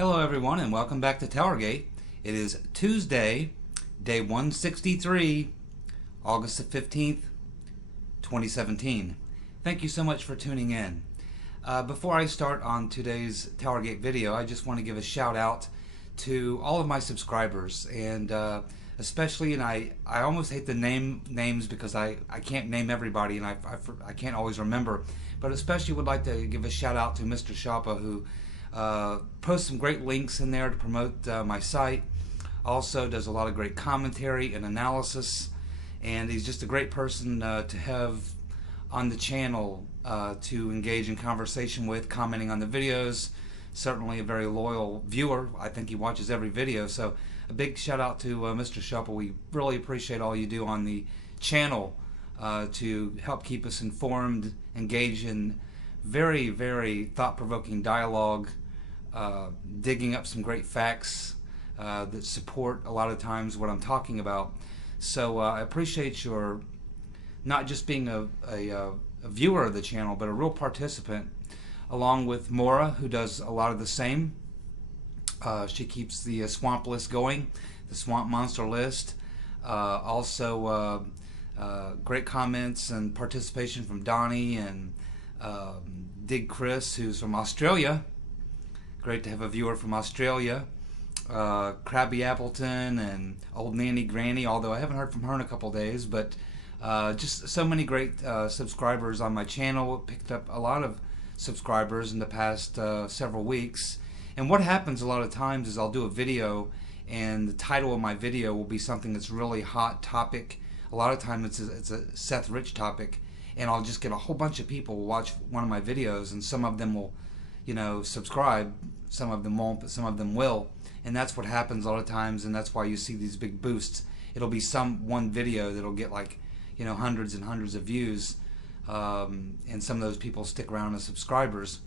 Hello everyone and welcome back to TowerGate. It is Tuesday, day 163, August the 15th, 2017. Thank you so much for tuning in. Before I start on today's TowerGate video, I just want to give a shout out to all of my subscribers, and especially, and I almost hate to name names because I can't name everybody and I can't always remember, but especially would like to give a shout out to Mr. Shapa, who posts some great links in there to promote my site. Also does a lot of great commentary and analysis, and he's just a great person to have on the channel to engage in conversation with, commenting on the videos. Certainly a very loyal viewer. I think he watches every video, so a big shout out to Mr. Shapa. We really appreciate all you do on the channel to help keep us informed, engage in very, very thought-provoking dialogue, digging up some great facts that support a lot of times what I'm talking about. So I appreciate your not just being a viewer of the channel, but a real participant, along with Maura, who does a lot of the same. She keeps the swamp list going, the swamp monster list. Also great comments and participation from Donnie and Dig Chris, who's from Australia. Great to have a viewer from Australia. Krabby Appleton and Old Nanny Granny, although I haven't heard from her in a couple days, but just so many great subscribers on my channel. Picked up a lot of subscribers in the past several weeks. And what happens a lot of times is I'll do a video and the title of my video will be something that's really hot topic. A lot of times it's a Seth Rich topic, and I'll just get a whole bunch of people will watch one of my videos, and some of them will, you know, subscribe, some of them won't, but some of them will. And that's what happens a lot of times, and that's why you see these big boosts. It'll be one video that'll get, like, you know, hundreds and hundreds of views, and some of those people stick around as subscribers.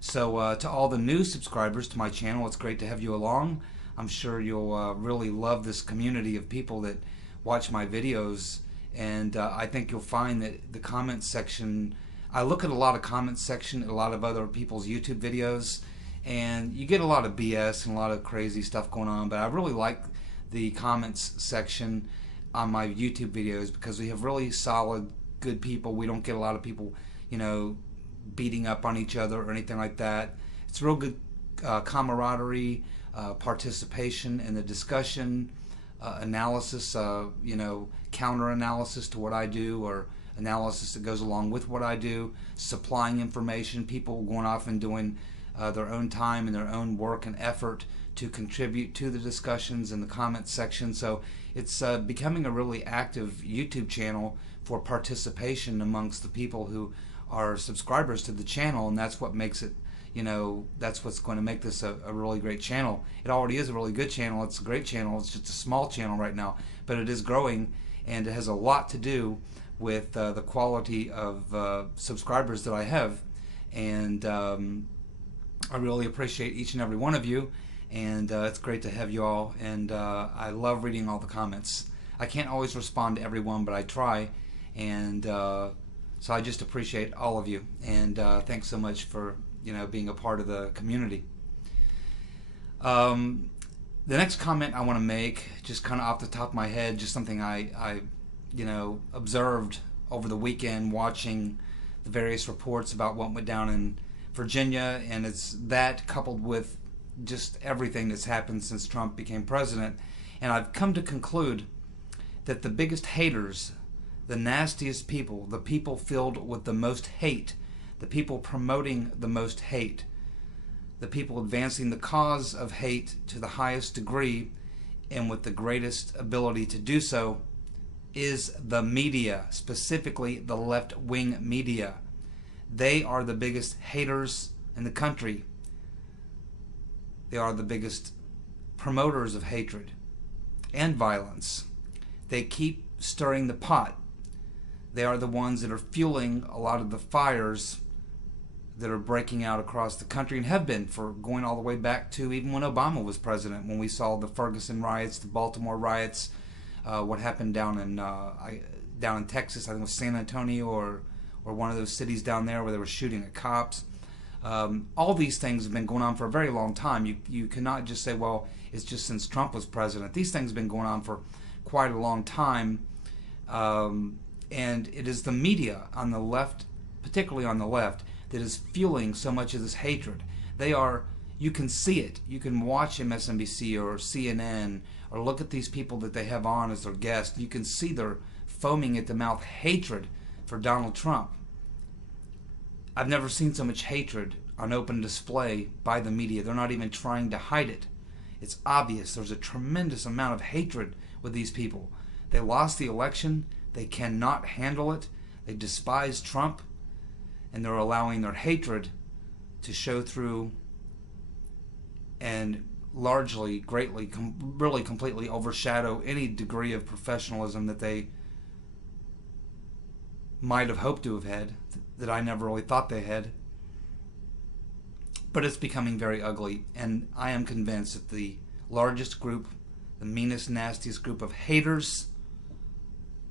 So to all the new subscribers to my channel, it's great to have you along. I'm sure you'll really love this community of people that watch my videos, and I think you'll find that the comments section, I look at a lot of comments section at a lot of other people's YouTube videos, and you get a lot of BS and a lot of crazy stuff going on, but I really like the comments section on my YouTube videos because we have really solid, good people. We don't get a lot of people, you know, beating up on each other or anything like that. It's real good camaraderie, participation in the discussion, analysis, you know, counter analysis to what I do, or analysis that goes along with what I do, supplying information, people going off and doing their own time and their own work and effort to contribute to the discussions in the comments section. So it's becoming a really active YouTube channel for participation amongst the people who are subscribers to the channel, and that's what makes it, you know, that's what's going to make this a really great channel. It already is a really good channel. It's a great channel. It's just a small channel right now, but it is growing, and it has a lot to do with the quality of subscribers that I have. And I really appreciate each and every one of you, and it's great to have you all, and I love reading all the comments. I can't always respond to everyone, but I try, and so I just appreciate all of you, and thanks so much for, you know, being a part of the community. The next comment I want to make, just kind of off the top of my head, just something I you know, observed over the weekend watching the various reports about what went down in Virginia, and it's that coupled with just everything that's happened since Trump became president. And I've come to conclude that the biggest haters, the nastiest people, the people filled with the most hate, the people promoting the most hate, the people advancing the cause of hate to the highest degree and with the greatest ability to do so, is the media, specifically the left-wing media. They are the biggest haters in the country. They are the biggest promoters of hatred and violence. They keep stirring the pot. They are the ones that are fueling a lot of the fires that are breaking out across the country, and have been for going all the way back to even when Obama was president, when we saw the Ferguson riots, the Baltimore riots, what happened down in Texas, I think it was San Antonio or one of those cities down there where they were shooting at cops. All these things have been going on for a very long time. You cannot just say, well, it's just since Trump was president. These things have been going on for quite a long time. And it is the media on the left, particularly on the left, that is fueling so much of this hatred. You can see it. You can watch MSNBC or CNN or look at these people that they have on as their guests. You can see their foaming at the mouth hatred for Donald Trump. I've never seen so much hatred on open display by the media. They're not even trying to hide it. It's obvious. There's a tremendous amount of hatred with these people. They lost the election. They cannot handle it. They despise Trump, and they're allowing their hatred to show through and largely, greatly, really completely overshadow any degree of professionalism that they might have hoped to have had, that I never really thought they had. But it's becoming very ugly, and I am convinced that the largest group, the meanest, nastiest group of haters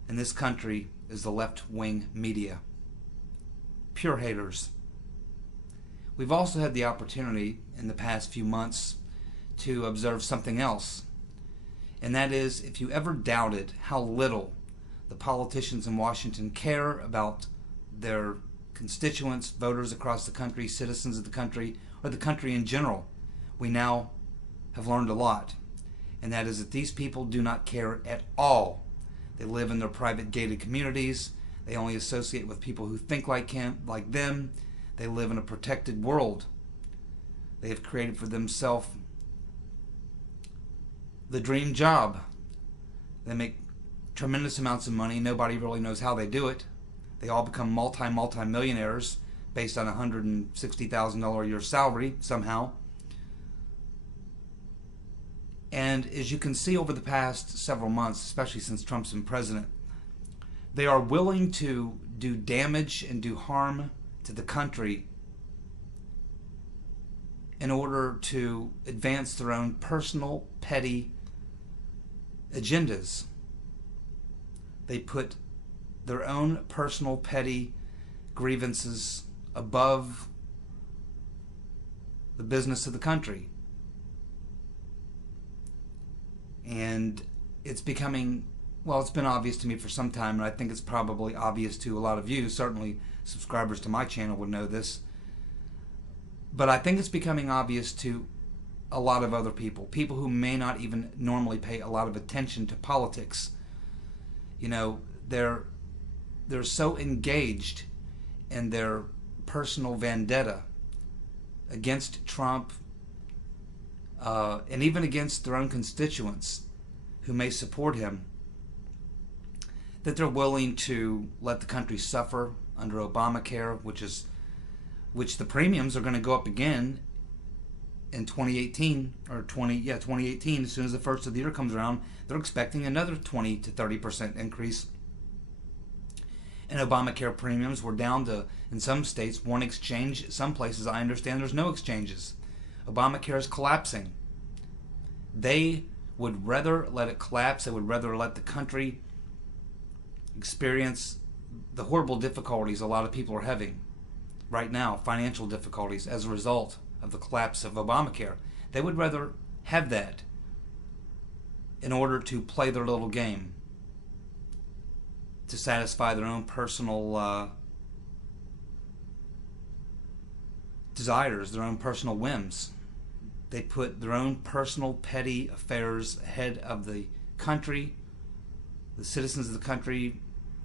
in this country is the left-wing media. Pure haters. We've also had the opportunity in the past few months to observe something else, and that is, if you ever doubted how little the politicians in Washington care about their constituents, voters across the country, citizens of the country, or the country in general, we now have learned a lot, and that is that these people do not care at all. They live in their private gated communities. They only associate with people who think like them. They live in a protected world. They have created for themselves the dream job. They make tremendous amounts of money. Nobody really knows how they do it. They all become multi-millionaires based on a $160,000 a year salary somehow. And as you can see over the past several months, especially since Trump's been president, they are willing to do damage and do harm to the country in order to advance their own personal, petty agendas. They put their own personal, petty grievances above the business of the country. And it's becoming, well, it's been obvious to me for some time, and I think it's probably obvious to a lot of you. Certainly subscribers to my channel would know this. But I think it's becoming obvious to a lot of other people who may not even normally pay a lot of attention to politics. You know, they're so engaged in their personal vendetta against Trump, and even against their own constituents who may support him, that they're willing to let the country suffer under Obamacare, which the premiums are going to go up again in 2018 2018. As soon as the first of the year comes around, they're expecting another 20 to 30% increase. And Obamacare premiums were down to, in some states, one exchange. Some places, I understand, there's no exchanges. Obamacare is collapsing. They would rather let it collapse. They would rather let the country experience the horrible difficulties a lot of people are having right now, financial difficulties as a result of the collapse of Obamacare. They would rather have that in order to play their little game, to satisfy their own personal desires, their own personal whims. They put their own personal petty affairs ahead of the country, the citizens of the country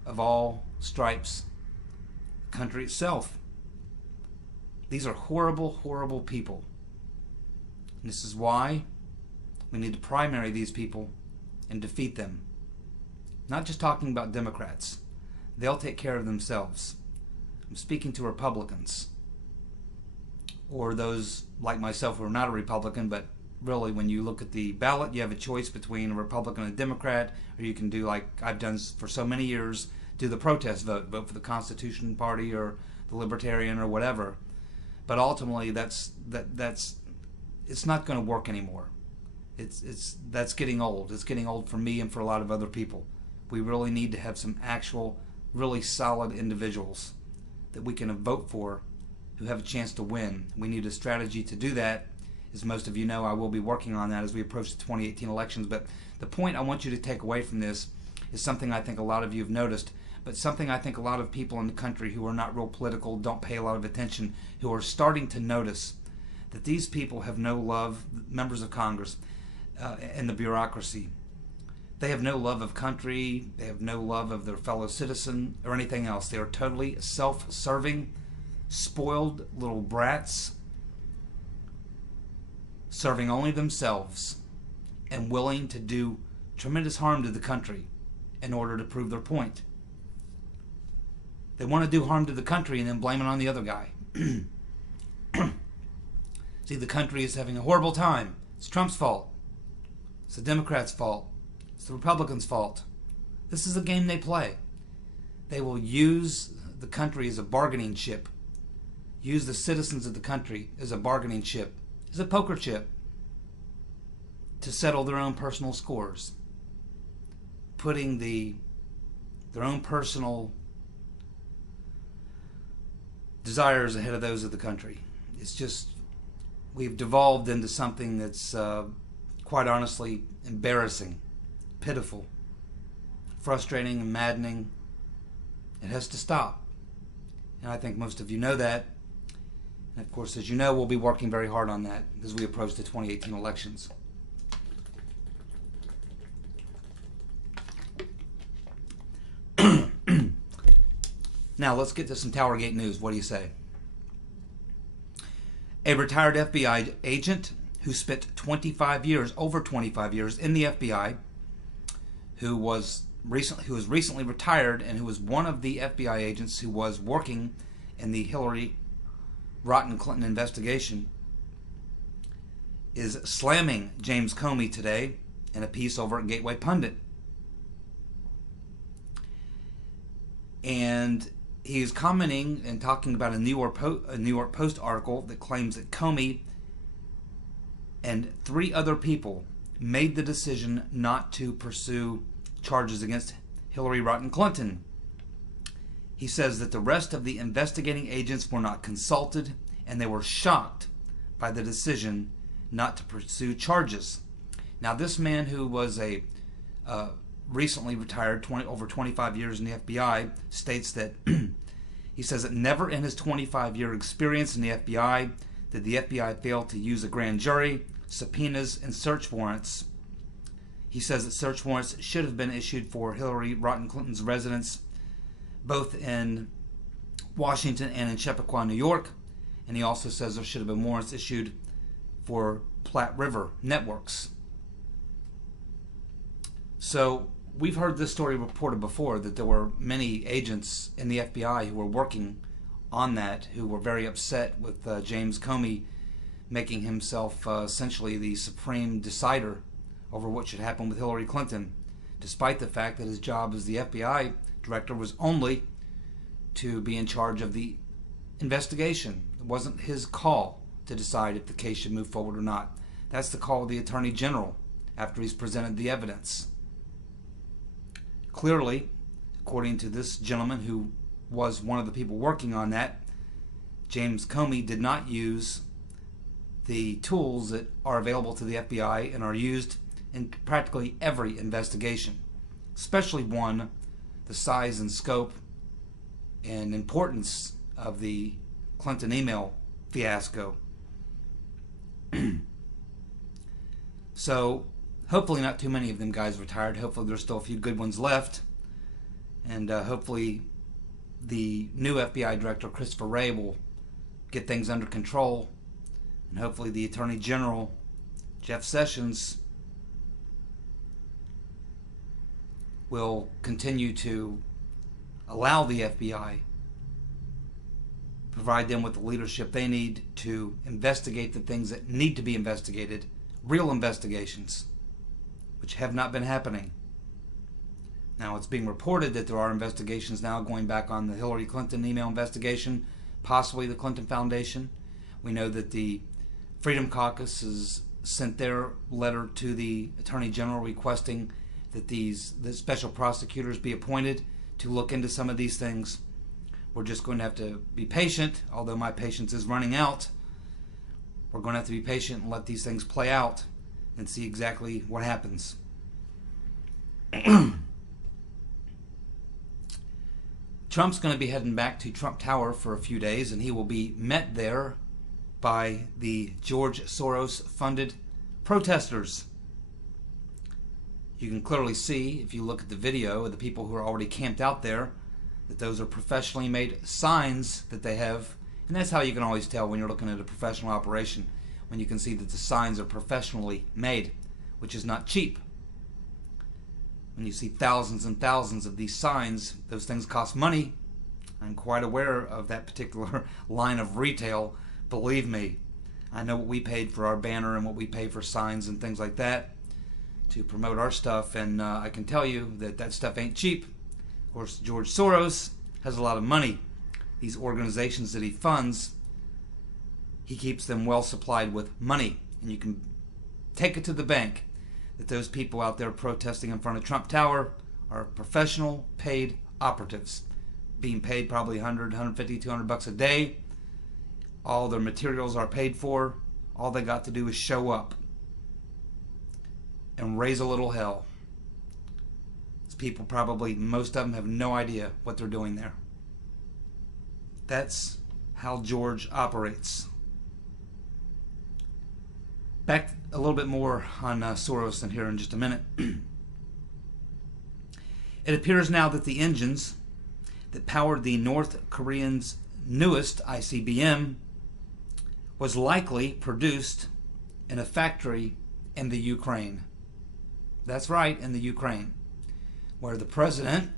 of all stripes, the country itself. These are horrible, horrible people. And this is why we need to primary these people and defeat them. Not just talking about Democrats. They'll take care of themselves. I'm speaking to Republicans, or those like myself who are not a Republican, but really when you look at the ballot, you have a choice between a Republican and a Democrat, or you can do like I've done for so many years, do the protest vote for the Constitution Party or the Libertarian or whatever. But ultimately, that's it's not going to work anymore. That's getting old. It's getting old for me and for a lot of other people. We really need to have some actual, really solid individuals that we can vote for, who have a chance to win. We need a strategy to do that. As most of you know, I will be working on that as we approach the 2018 elections. But the point I want you to take away from this is something I think a lot of you have noticed, but something I think a lot of people in the country who are not real political, don't pay a lot of attention, who are starting to notice that these people have no love, members of Congress and the bureaucracy. They have no love of country, they have no love of their fellow citizen or anything else. They are totally self-serving, spoiled little brats, serving only themselves and willing to do tremendous harm to the country in order to prove their point. They want to do harm to the country and then blame it on the other guy. See, the country is having a horrible time. It's Trump's fault. It's the Democrats' fault. It's the Republicans' fault. This is a game they play. They will use the country as a bargaining chip. Use the citizens of the country as a bargaining chip, as a poker chip, to settle their own personal scores. Putting their own personal desires ahead of those of the country. It's just, we've devolved into something that's quite honestly embarrassing, pitiful, frustrating, and maddening. It has to stop. And I think most of you know that. And of course, as you know, we'll be working very hard on that as we approach the 2018 elections. Now, let's get to some TowerGate news. What do you say? A retired FBI agent who spent over 25 years in the FBI, who was recently retired and who was one of the FBI agents who was working in the Hillary Clinton investigation, is slamming James Comey today in a piece over at Gateway Pundit. And he is commenting and talking about a New York Post article that claims that Comey and 3 other people made the decision not to pursue charges against Hillary Clinton. He says that the rest of the investigating agents were not consulted and they were shocked by the decision not to pursue charges. Now, this man, who was a recently retired, over 25 years in the FBI, states that he says that never in his 25-year experience in the FBI did the FBI fail to use a grand jury, subpoenas, and search warrants. He says that search warrants should have been issued for Hillary Clinton's residence, both in Washington and in Chappaqua, New York. And he also says there should have been warrants issued for Platte River networks. So we've heard this story reported before, that there were many agents in the FBI who were working on that, who were very upset with James Comey making himself essentially the supreme decider over what should happen with Hillary Clinton, despite the fact that his job as the FBI director was only to be in charge of the investigation. It wasn't his call to decide if the case should move forward or not. That's the call of the Attorney General after he's presented the evidence. Clearly, according to this gentleman who was one of the people working on that, James Comey did not use the tools that are available to the FBI and are used in practically every investigation, especially one the size and scope and importance of the Clinton email fiasco. So hopefully not too many of them guys retired. Hopefully there's still a few good ones left, and hopefully the new FBI director, Christopher Wray, will get things under control, and hopefully the Attorney General, Jeff Sessions, will continue to allow the FBI, provide them with the leadership they need to investigate the things that need to be investigated, real investigations, which have not been happening. Now, it's being reported that there are investigations now going back on the Hillary Clinton email investigation, possibly the Clinton Foundation. We know that the Freedom Caucus has sent their letter to the Attorney General requesting that the special prosecutors be appointed to look into some of these things. We're just going to have to be patient, although my patience is running out. We're going to have to be patient and let these things play out and see exactly what happens. Trump's going to be heading back to Trump Tower for a few days, and he will be met there by the George Soros-funded protesters. You can clearly see, if you look at the video of the people who are already camped out there, that those are professionally made signs that they have. And that's how you can always tell when you're looking at a professional operation, when you can see that the signs are professionally made, which is not cheap. When you see thousands and thousands of these signs, those things cost money. I'm quite aware of that particular line of retail. Believe me, I know what we paid for our banner and what we pay for signs and things like that to promote our stuff, and I can tell you that that stuff ain't cheap. Of course, George Soros has a lot of money. These organizations that he funds, he keeps them well supplied with money, and you can take it to the bank that those people out there protesting in front of Trump Tower are professional paid operatives, being paid probably 100, 150, 200 bucks a day. All their materials are paid for. All they got to do is show up and raise a little hell. These people probably, most of them have no idea what they're doing there. That's how George operates. Back a little bit more on Soros in here in just a minute. It appears now that the engines that powered the North Koreans' newest ICBM was likely produced in a factory in the Ukraine. That's right, in the Ukraine, where the president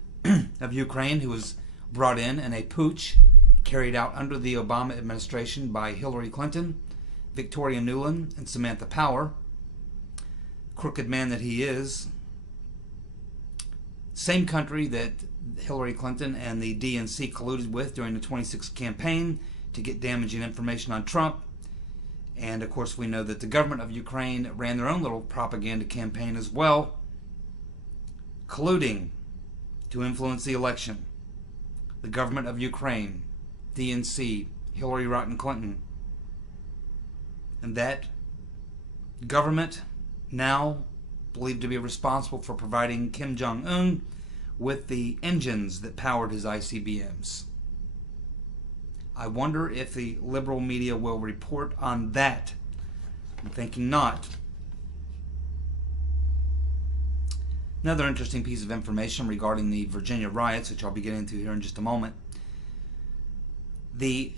of Ukraine, who was brought in a putsch carried out under the Obama administration by Hillary Clinton, Victoria Nuland, and Samantha Power, crooked man that he is, same country that Hillary Clinton and the DNC colluded with during the 2016 campaign to get damaging information on Trump. And of course we know that the government of Ukraine ran their own little propaganda campaign as well, colluding to influence the election. The government of Ukraine, DNC, Hillary Rotten Clinton. And that government now believed to be responsible for providing Kim Jong-un with the engines that powered his ICBMs. I wonder if the liberal media will report on that. I'm thinking not. Another interesting piece of information regarding the Virginia riots, which I'll be getting into here in just a moment. The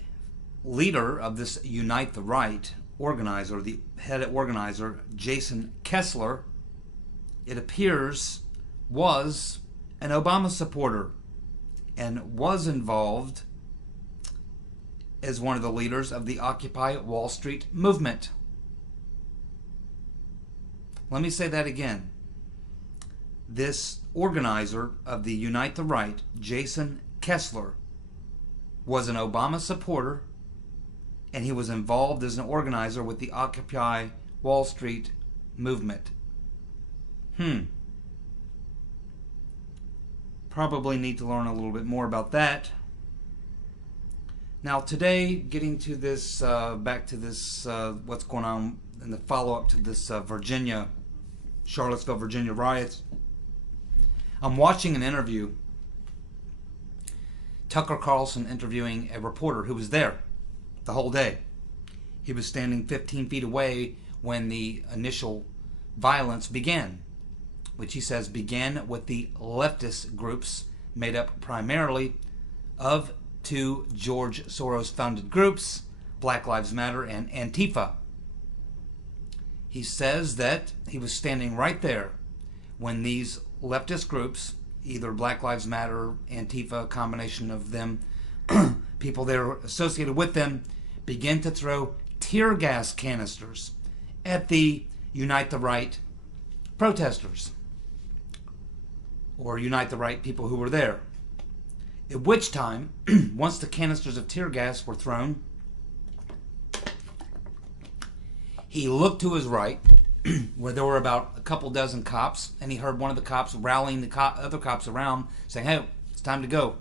leader of this Unite the Right organizer, the head organizer, Jason Kessler, it appears was an Obama supporter and was involved as one of the leaders of the Occupy Wall Street movement. Let me say that again. This organizer of the Unite the Right, Jason Kessler, was an Obama supporter, and he was involved as an organizer with the Occupy Wall Street movement. Probably need to learn a little bit more about that. Now today, getting to this, back to this, what's going on in the follow-up to this Charlottesville, Virginia riots. I'm watching an interview, Tucker Carlson interviewing a reporter who was there the whole day. He was standing 15 feet away when the initial violence began, which he says began with the leftist groups made up primarily of two George Soros founded groups, Black Lives Matter and Antifa. He says that he was standing right there when these leftist groups, either Black Lives Matter, Antifa, a combination of them, people that are associated with them, began to throw tear gas canisters at the Unite the Right protesters, or Unite the Right people who were there. At which time, once the canisters of tear gas were thrown, he looked to his right, where there were about a couple dozen cops, and he heard one of the cops rallying the other cops around, saying, "Hey, it's time to go."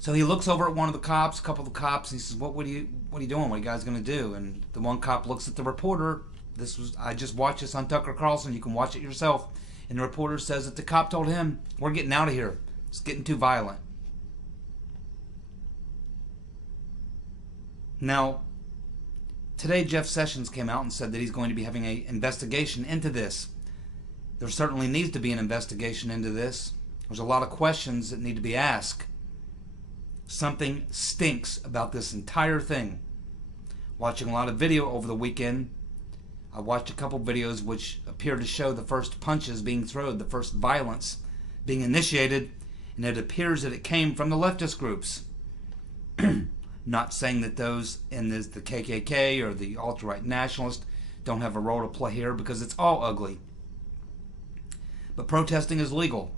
So he looks over at one of the cops, a couple of the cops, and he says, what are you doing? What are you guys going to do? And the one cop looks at the reporter. I just watched this on Tucker Carlson. You can watch it yourself. And the reporter says that the cop told him, we're getting out of here. It's getting too violent. Now, today Jeff Sessions came out and said that he's going to be having an investigation into this. There certainly needs to be an investigation into this. There's a lot of questions that need to be asked. Something stinks about this entire thing. Watching a lot of video over the weekend, I watched a couple videos which appear to show the first punches being thrown, the first violence being initiated, and it appears that it came from the leftist groups. Not saying that those in the KKK or the alt-right nationalists don't have a role to play here, because it's all ugly. But protesting is legal.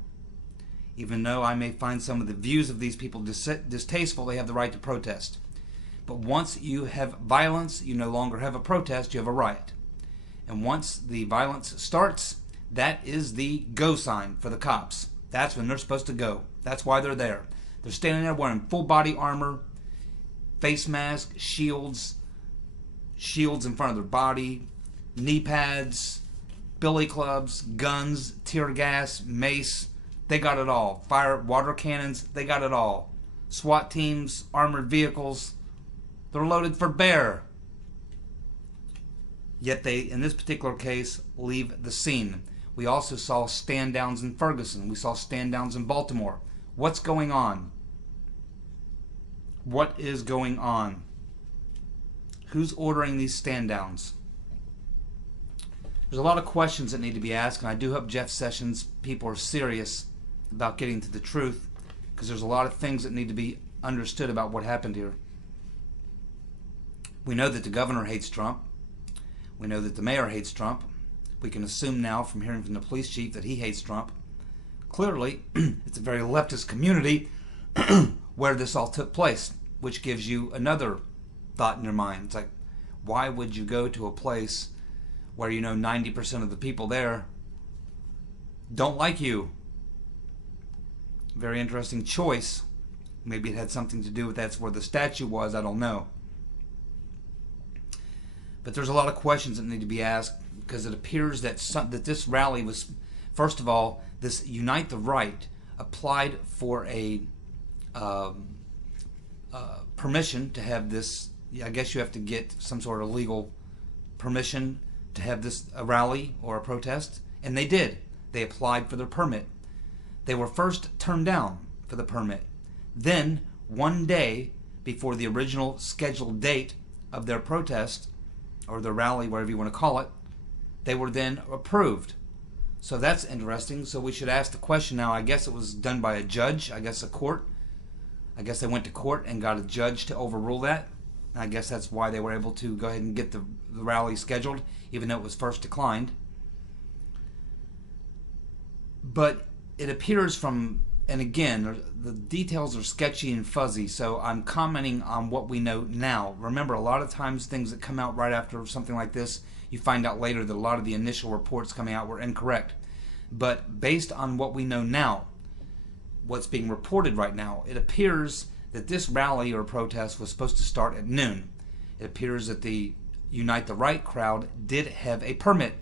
Even though I may find some of the views of these people distasteful, they have the right to protest. But once you have violence, you no longer have a protest, you have a riot. And once the violence starts, that is the go sign for the cops. That's when they're supposed to go. That's why they're there. They're standing there wearing full body armor, face masks, shields in front of their body, knee pads, billy clubs, guns, tear gas, mace. They got it all. Fire, water cannons, they got it all. SWAT teams, armored vehicles, they're loaded for bear. Yet they, in this particular case, leave the scene. We also saw stand-downs in Ferguson. We saw stand-downs in Baltimore. What's going on? What is going on? Who's ordering these stand-downs? There's a lot of questions that need to be asked, and I do hope Jeff Sessions people are serious about getting to the truth, because there's a lot of things that need to be understood about what happened here. We know that the governor hates Trump. We know that the mayor hates Trump. We can assume now from hearing from the police chief that he hates Trump. Clearly, it's a very leftist community where this all took place, which gives you another thought in your mind. It's like, why would you go to a place where you know 90% of the people there don't like you? Very interesting choice. Maybe it had something to do with that's where the statue was. I don't know. But there's a lot of questions that need to be asked, because it appears that that this rally was, first of all, this Unite the Right applied for a permission to have this. I guess you have to get some sort of legal permission to have this a rally or a protest, and they did. They applied for their permit. They were first turned down for the permit. Then, one day before the original scheduled date of their protest, or their rally, whatever you want to call it, they were then approved. So that's interesting. So we should ask the question now. I guess it was done by a judge, I guess a court. I guess they went to court and got a judge to overrule that. I guess that's why they were able to go ahead and get the rally scheduled, even though it was first declined. But it appears from, and again, the details are sketchy and fuzzy, so I'm commenting on what we know now. Remember, a lot of times things that come out right after something like this, you find out later that a lot of the initial reports coming out were incorrect. But based on what we know now, what's being reported right now, it appears that this rally or protest was supposed to start at noon. It appears that the Unite the Right crowd did have a permit.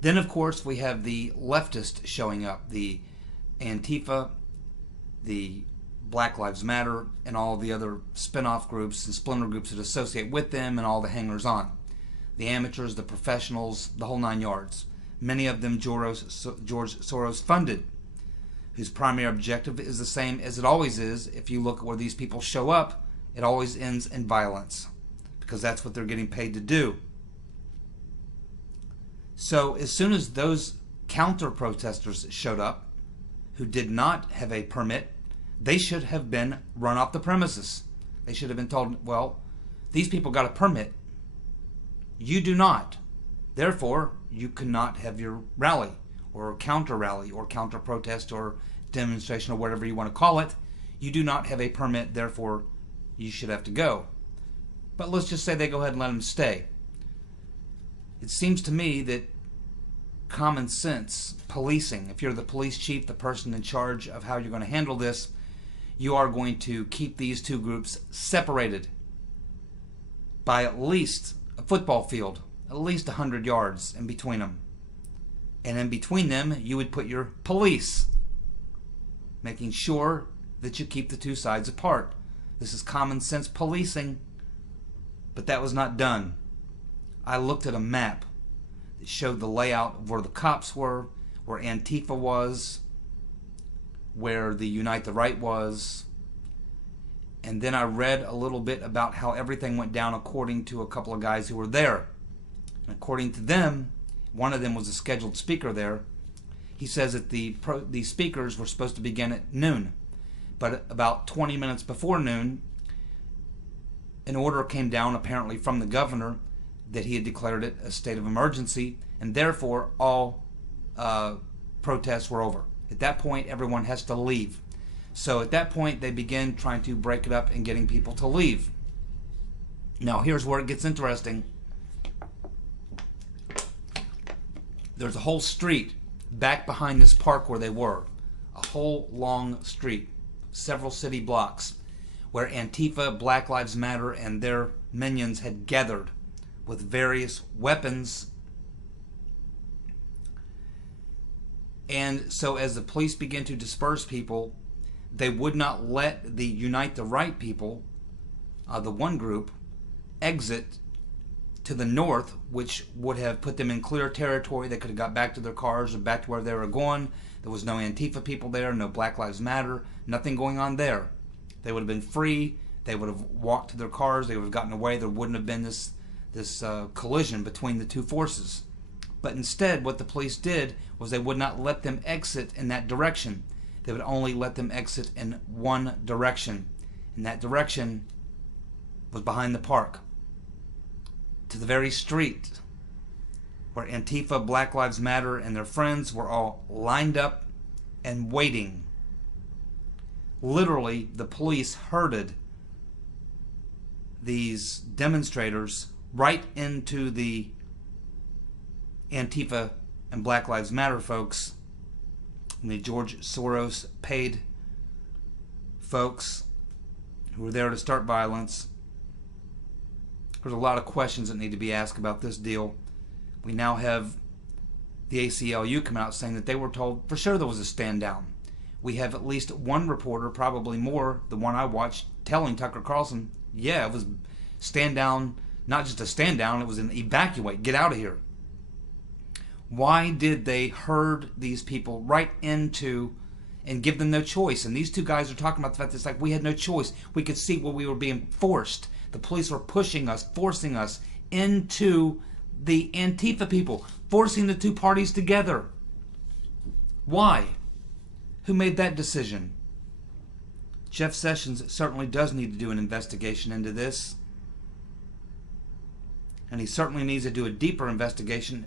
Then, of course, we have the leftist showing up, the Antifa, the Black Lives Matter, and all the other spin-off groups and splinter groups that associate with them, and all the hangers-on. The amateurs, the professionals, the whole nine yards. Many of them George Soros funded, whose primary objective is the same as it always is. If you look at where these people show up, it always ends in violence, because that's what they're getting paid to do. So as soon as those counter-protesters showed up, who did not have a permit, they should have been run off the premises. They should have been told, well, these people got a permit. You do not. Therefore, you cannot have your rally, or counter-rally, or counter-protest, or demonstration, or whatever you want to call it. You do not have a permit, therefore, you should have to go. But let's just say they go ahead and let them stay. It seems to me that common sense policing. If you're the police chief, the person in charge of how you're going to handle this, you are going to keep these two groups separated by at least a football field, at least 100 yards in between them. And in between them, you would put your police, making sure that you keep the two sides apart. This is common sense policing, but that was not done. I looked at a map that showed the layout of where the cops were, where Antifa was, where the Unite the Right was, and then I read a little bit about how everything went down according to a couple of guys who were there. And according to them, one of them was a scheduled speaker there. He says that the speakers were supposed to begin at noon, but about 20 minutes before noon, an order came down apparently from the governor that he had declared it a state of emergency, and therefore all protests were over. At that point, everyone has to leave. So at that point, they begin trying to break it up and getting people to leave. Now, here's where it gets interesting. There's a whole street back behind this park where they were. A whole long street, several city blocks, where Antifa, Black Lives Matter, and their minions had gathered with various weapons. And so as the police began to disperse people, they would not let the Unite the Right people, the one group, exit to the north, which would have put them in clear territory. They could have got back to their cars or back to where they were going. There was no Antifa people there, no Black Lives Matter, nothing going on there. They would have been free. They would have walked to their cars. They would have gotten away. There wouldn't have been this collision between the two forces. But instead, what the police did was they would not let them exit in that direction. They would only let them exit in one direction. And that direction was behind the park, to the very street where Antifa, Black Lives Matter, and their friends were all lined up and waiting. Literally, the police herded these demonstrators right into the Antifa and Black Lives Matter folks, and the George Soros paid folks who were there to start violence. There's a lot of questions that need to be asked about this deal. We now have the ACLU come out saying that they were told for sure there was a stand down. We have at least one reporter, probably more, the one I watched, telling Tucker Carlson, yeah, it was stand down, not just a stand down, it was an evacuate, get out of here. Why did they herd these people right into and give them no choice? And these two guys are talking about the fact that it's like we had no choice. We could see where we were being forced. The police were pushing us, forcing us into the Antifa people, forcing the two parties together. Why? Who made that decision? Jeff Sessions certainly does need to do an investigation into this. And he certainly needs to do a deeper investigation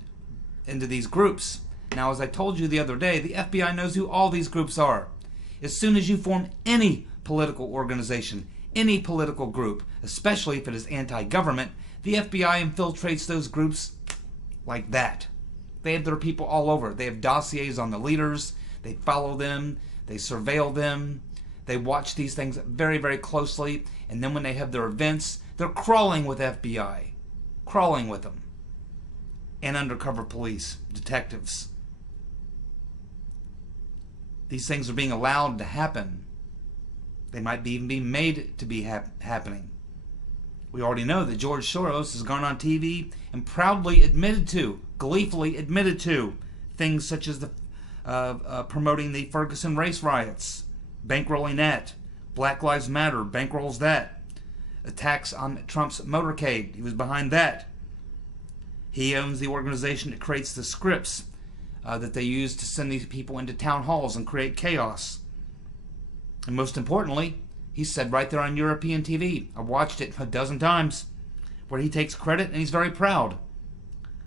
into these groups. Now, as I told you the other day, the FBI knows who all these groups are. As soon as you form any political organization, any political group, especially if it is anti-government, the FBI infiltrates those groups like that. They have their people all over. They have dossiers on the leaders. They follow them. They surveil them. They watch these things very, very closely. And then when they have their events, they're crawling with FBI. Crawling with them. And undercover police, detectives. These things are being allowed to happen. They might even be made to be happening. We already know that George Soros has gone on TV and proudly admitted to, gleefully admitted to, things such as the promoting the Ferguson race riots, bankrolling that, Black Lives Matter, bankrolls that, attacks on Trump's motorcade, he was behind that. He owns the organization that creates the scripts that they use to send these people into town halls and create chaos. And most importantly, he said right there on European TV, I watched it a dozen times, where he takes credit and he's very proud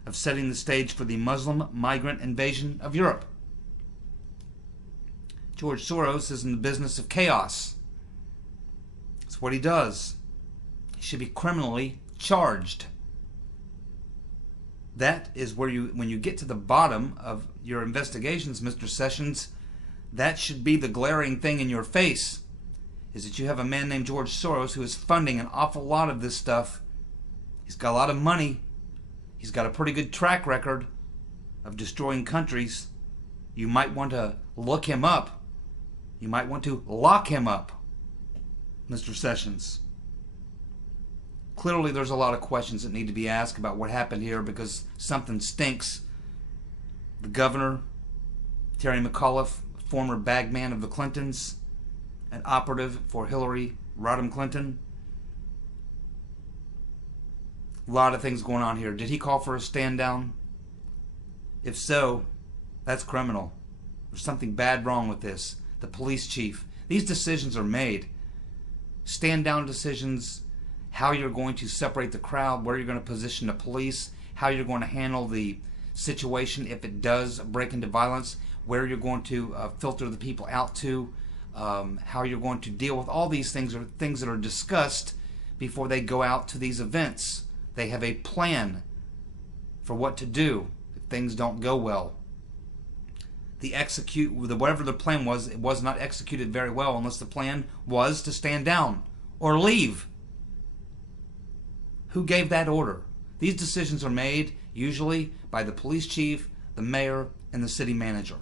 of setting the stage for the Muslim migrant invasion of Europe. George Soros is in the business of chaos. That's what he does. He should be criminally charged. That is where when you get to the bottom of your investigations, Mr. Sessions, that should be the glaring thing in your face, is that you have a man named George Soros who is funding an awful lot of this stuff. He's got a lot of money. He's got a pretty good track record of destroying countries. You might want to look him up. You might want to lock him up, Mr. Sessions. Clearly, there's a lot of questions that need to be asked about what happened here because something stinks. The governor, Terry McAuliffe, former bagman of the Clintons, an operative for Hillary Rodham Clinton. A lot of things going on here. Did he call for a stand down? If so, that's criminal. There's something bad wrong with this. The police chief. These decisions are made. Stand down decisions, how you're going to separate the crowd, where you're going to position the police, how you're going to handle the situation if it does break into violence, where you're going to filter the people out to, how you're going to deal with all these things are things that are discussed before they go out to these events. They have a plan for what to do if things don't go well. Whatever the plan was, it was not executed very well unless the plan was to stand down or leave. Who gave that order? These decisions are made usually by the police chief, the mayor, and the city manager.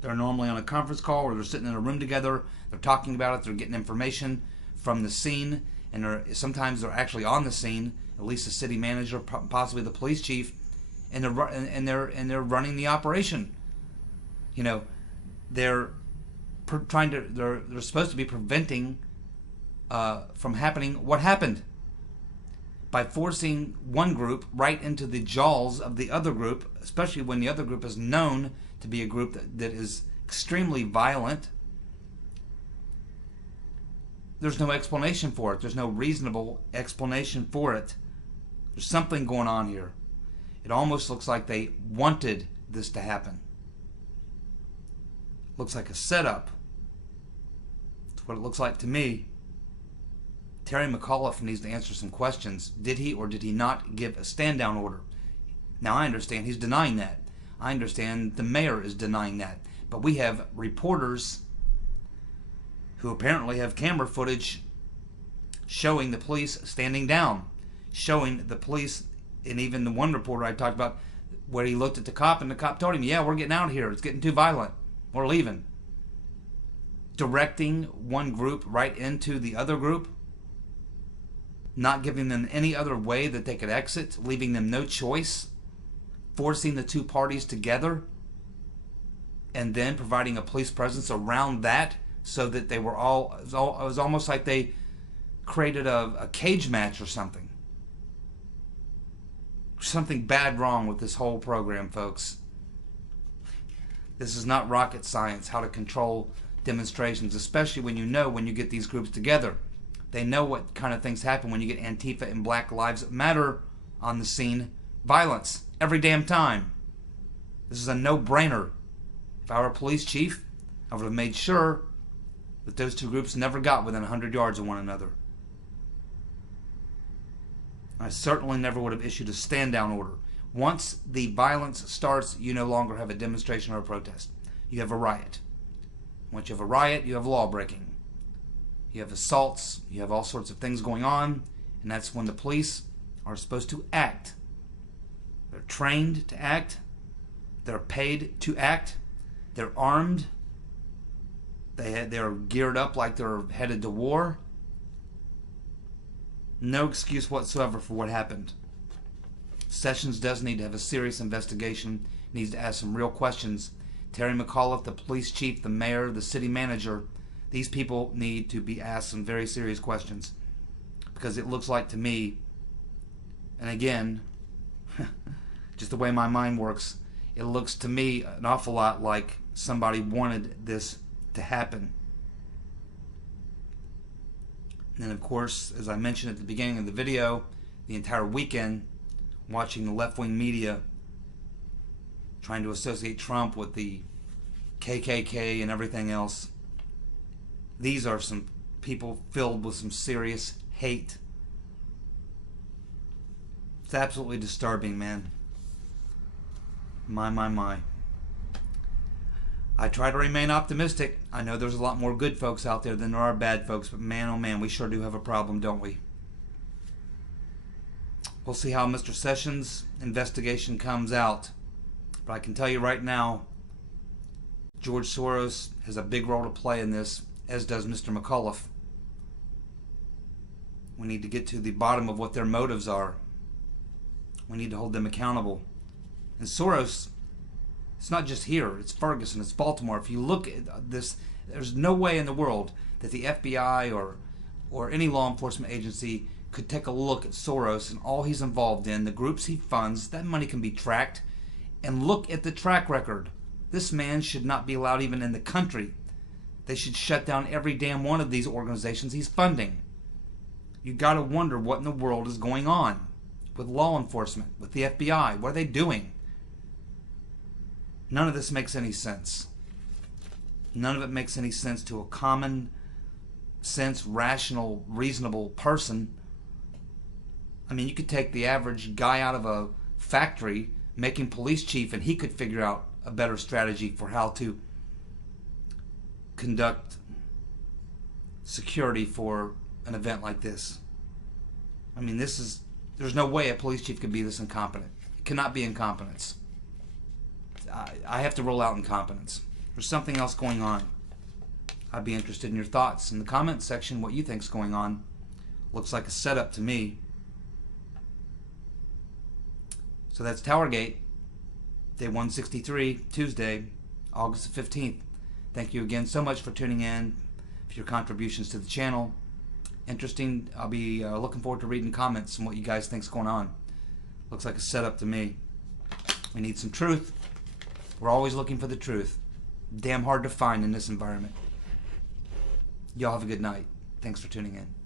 They're normally on a conference call or they're sitting in a room together. They're talking about it. They're getting information from the scene, and sometimes they're actually on the scene. At least the city manager, possibly the police chief, and they're running the operation. You know, they're supposed to be preventing from happening what happened by forcing one group right into the jaws of the other group, especially when the other group is known to be a group that is extremely violent. There's no explanation for it. There's no reasonable explanation for it. There's something going on here. It almost looks like they wanted this to happen. Looks like a setup. That's what it looks like to me. Terry McAuliffe needs to answer some questions. Did he or did he not give a stand-down order? Now, I understand he's denying that. I understand the mayor is denying that. But we have reporters who apparently have camera footage showing the police standing down, showing the police, and even the one reporter I talked about where he looked at the cop and the cop told him, yeah, we're getting out of here. It's getting too violent. We're leaving. Directing one group right into the other group, not giving them any other way that they could exit, leaving them no choice, forcing the two parties together, and then providing a police presence around that so that they were it was almost like they created a cage match or something. Something bad wrong with this whole program, folks. This is not rocket science, how to control demonstrations, especially when you get these groups together. They know what kind of things happen when you get Antifa and Black Lives Matter on the scene. Violence, every damn time. This is a no-brainer. If I were a police chief, I would have made sure that those two groups never got within 100 yards of one another. I certainly never would have issued a stand-down order. Once the violence starts, you no longer have a demonstration or a protest. You have a riot. Once you have a riot, you have law-breaking. You have assaults, you have all sorts of things going on, and that's when the police are supposed to act. They're trained to act. They're paid to act. They're armed. They're geared up like they're headed to war. No excuse whatsoever for what happened. Sessions does need to have a serious investigation, needs to ask some real questions. Terry McAuliffe, the police chief, the mayor, the city manager, these people need to be asked some very serious questions. Because it looks like to me, and again, just the way my mind works, it looks to me an awful lot like somebody wanted this to happen. And then, of course, as I mentioned at the beginning of the video, the entire weekend, watching the left-wing media trying to associate Trump with the KKK and everything else. These are some people filled with some serious hate. It's absolutely disturbing, man. My. I try to remain optimistic. I know there's a lot more good folks out there than there are bad folks, but man, oh man, we sure do have a problem, don't we? We'll see how Mr. Sessions' investigation comes out. But I can tell you right now, George Soros has a big role to play in this, as does Mr. McAuliffe. We need to get to the bottom of what their motives are. We need to hold them accountable. And Soros, it's not just here, it's Ferguson, it's Baltimore. If you look at this, there's no way in the world that the FBI or any law enforcement agency could take a look at Soros and all he's involved in, the groups he funds. That money can be tracked. And look at the track record. This man should not be allowed even in the country. They should shut down every damn one of these organizations he's funding. You got to wonder what in the world is going on with law enforcement, with the FBI. What are they doing? None of this makes any sense. None of it makes any sense to a common sense, rational, reasonable person. I mean, you could take the average guy out of a factory making police chief and he could figure out a better strategy for how to conduct security for an event like this. I mean, there's no way a police chief could be this incompetent. It cannot be incompetence. I have to rule out incompetence. There's something else going on. I'd be interested in your thoughts in the comments section, what you think's going on. Looks like a setup to me. So that's TowerGate, day 163, Tuesday, August the 15th. Thank you again so much for tuning in, for your contributions to the channel. Interesting. I'll be looking forward to reading comments and what you guys think's going on. Looks like a setup to me. We need some truth. We're always looking for the truth. Damn hard to find in this environment. Y'all have a good night. Thanks for tuning in.